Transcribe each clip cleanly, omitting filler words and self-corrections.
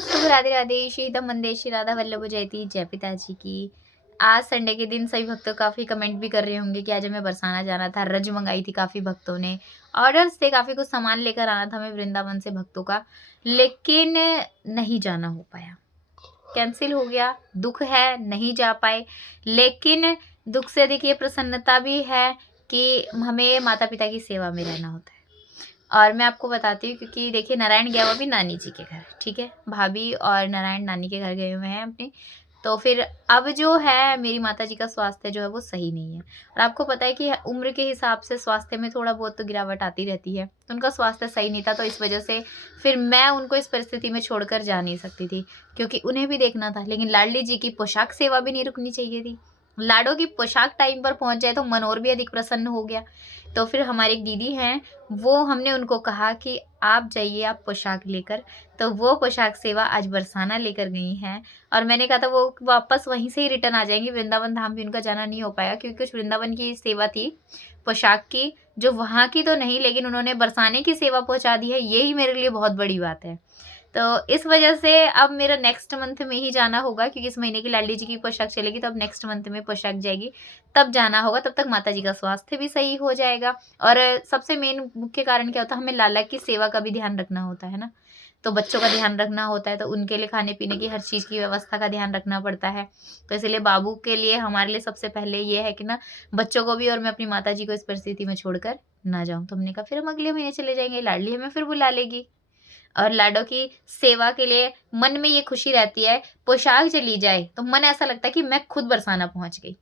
शुभ राधे राधे, श्रीदम मंदे श्री राधा वल्लभ जयती, जय पिताजी की। आज संडे के दिन सभी भक्तों काफ़ी कमेंट भी कर रहे होंगे कि आज हमें बरसाना जाना था, रज मंगाई थी काफ़ी भक्तों ने, ऑर्डर्स थे, काफ़ी कुछ सामान लेकर आना था हमें वृंदावन से भक्तों का, लेकिन नहीं जाना हो पाया, कैंसिल हो गया। दुःख है, नहीं जा पाए, लेकिन दुःख से अधिक ये प्रसन्नता भी है कि हमें माता-पिता की सेवा में रहना होता है। और मैं आपको बताती हूँ क्योंकि देखिए नारायण गया हुआ भी नानी जी के घर, ठीक है? भाभी और नारायण नानी के घर गए हुए हैं अपने। तो फिर अब जो है मेरी माताजी का स्वास्थ्य जो है वो सही नहीं है। और आपको पता है कि उम्र के हिसाब से स्वास्थ्य में थोड़ा बहुत तो गिरावट आती रहती है। तो उनका स्वास्थ्य सही नहीं था, तो इस वज़ह से फिर मैं उनको इस परिस्थिति में छोड़कर जा नहीं सकती थी, क्योंकि उन्हें भी देखना था। लेकिन लाडली जी की पोशाक सेवा भी नहीं रुकनी चाहिए थी। लाडो की पोशाक टाइम पर पहुँच जाए तो मन और भी अधिक प्रसन्न हो गया। तो फिर हमारी एक दीदी हैं, वो हमने उनको कहा कि आप जाइए आप पोशाक लेकर, तो वो पोशाक सेवा आज बरसाना लेकर गई हैं। और मैंने कहा था वो वापस वहीं से ही रिटर्न आ जाएँगी, वृंदावन धाम भी उनका जाना नहीं हो पाया क्योंकि कुछ वृंदावन की सेवा थी पोशाक की, जो वहाँ की तो नहीं, लेकिन उन्होंने बरसाने की सेवा पहुँचा दी है, यही मेरे लिए बहुत बड़ी बात है। तो इस वजह से अब मेरा नेक्स्ट मंथ में ही जाना होगा, क्योंकि इस महीने की लाडली जी की पोशाक चलेगी, तो अब नेक्स्ट मंथ में पोशाक जाएगी, तब जाना होगा। तब तक माता जी का स्वास्थ्य भी सही हो जाएगा। और सबसे मेन मुख्य कारण क्या होता है, हमें लाला की सेवा का भी ध्यान रखना होता है ना। तो बच्चों का ध्यान रखना होता है, तो उनके लिए खाने-पीने की हर चीज़ की व्यवस्था का ध्यान रखना पड़ता है। तो इसीलिए बाबू के लिए हमारे लिए सबसे पहले ये है कि ना बच्चों को भी और मैं अपनी माताजी को इस परिस्थिति में छोड़कर ना जाऊँ। तो हमने कहा फिर हम अगले महीने चले जाएँगे, लाडली हमें फिर बुला लेगी। और लाडो की सेवा के लिए मन में ये खुशी रहती है, पोशाक चली जाए तो मन ऐसा लगता है कि मैं खुद बरसाना पहुँच गई।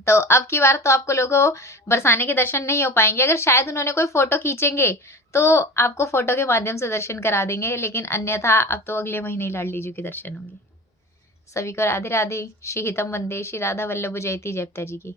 तो अब की बार तो आपको लोगों को बरसाने के दर्शन नहीं हो पाएँगे, अगर शायद उन्होंने कोई फ़ोटो खींचेंगे, तो आपको फ़ोटो के माध्यम से दर्शन करा देंगे, लेकिन अन्यथा अब तो अगले महीने ही लाडली जी के दर्शन होंगे। सभी को राधे राधे, श्री हितम वंदे, श्री राधा वल्लभ जयती, जय पिताजी की।